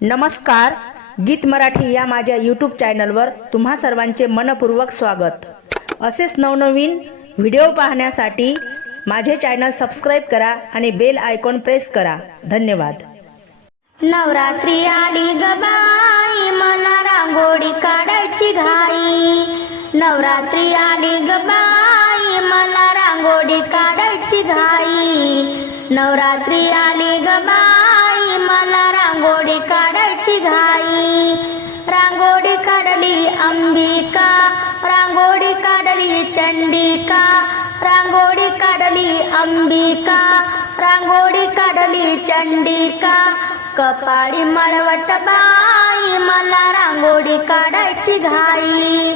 नमस्कार गीत मराठी या माझ्या यूट्यूब चॅनलवर तुम्हा सर्वांचे मनपूर्वक स्वागत. असेच नवनवीन व्हिडिओ पाहण्यासाठी माझे चॅनल सबस्क्राईब करा आणि बेल आयकॉन प्रेस करा. धन्यवाद. नवरात्री आली गबाई मला रांगोळी काढायची घाई. नवरात्री आली गबाई मला रांगोळी काढायची घाई. नवरात्री आली गबाई रांगोळी काढायची घाई. रांगोळी काढली अंबिका. रांगोळी काढली चंडिका. रांगोळी काढली अंबिका. रांगोळी काढली चंडिका. कपाळी मळवट बाई मला रांगोळी काढायची घाई.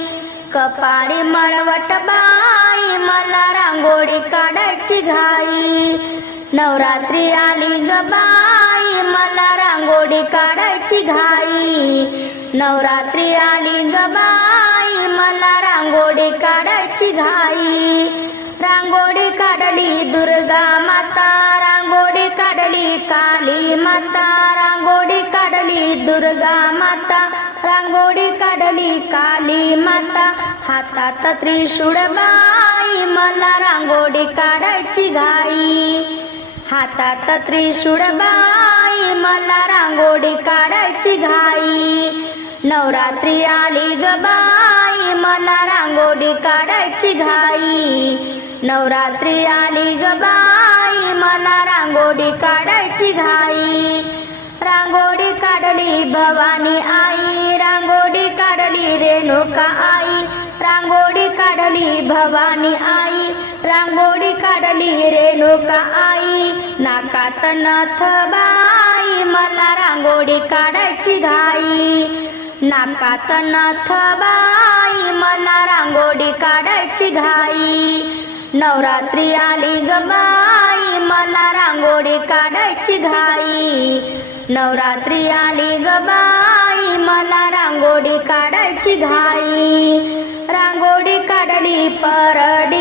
कपाळी मळवट बाई मला रांगोळी काढायची घाई. नवरात्री आली ग बाई मला रांगोळी काढायची घाई. नवरात्री आली ग बाई मला रांगोळी काढायची घाई. रांगोळी काढली दुर्गा माता रांगोळी काढली काली माता रांगोळी काढली दुर्गा माता रांगोळी काढली काली माता. हातात त्रिशूळ बाई मला रांगोळी काढायची घाई. हातात त्रिशूळ बाई मला रांगोळी काढायची घाई. नवरात्री आली ग बाई मला रांगोळी काढायची घाई. नवरात्री आली ग बाई मला रांगोळी काढायची घाई. रांगोळी काढली भवानी आई रांगोळी काढली रेणुका आई. रांगोळी काढली भवानी आई. रांगोळी काढली रेणुका आई. नाकात नथ बाई मला रांगोळी काढायची घाई. नाकात नथ बाई मला रांगोळी काढायची घाई. नवरात्री आली ग बाई मला रांगोळी काढायची घाई. नवरात्री आली ग बाई मला रांगोळी काढायची घाई. रांगोळी काढली परडी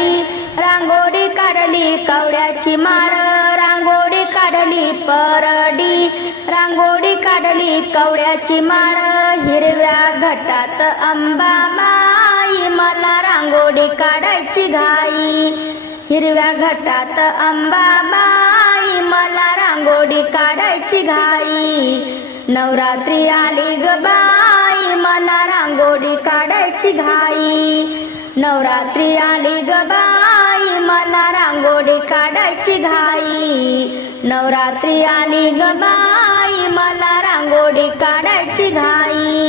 काढली कवड्याची माळ रांगोळी काढली परडी. रांगोळी काढली कवड्याची माळ हिरव्या घटात अंबाबाई मला रांगोळी काढायची घाई. हिरव्या घटात अंबाबाई मला रांगोळी काढायची घाई. नवरात्री आली ग बाई. मला रांगोळी काढायची घाई. नवरात्री आली ग बाई. मला रांगोळी काढायची घाई. नवरात्री आली ग बाई मला रांगोळी काढायची घाई.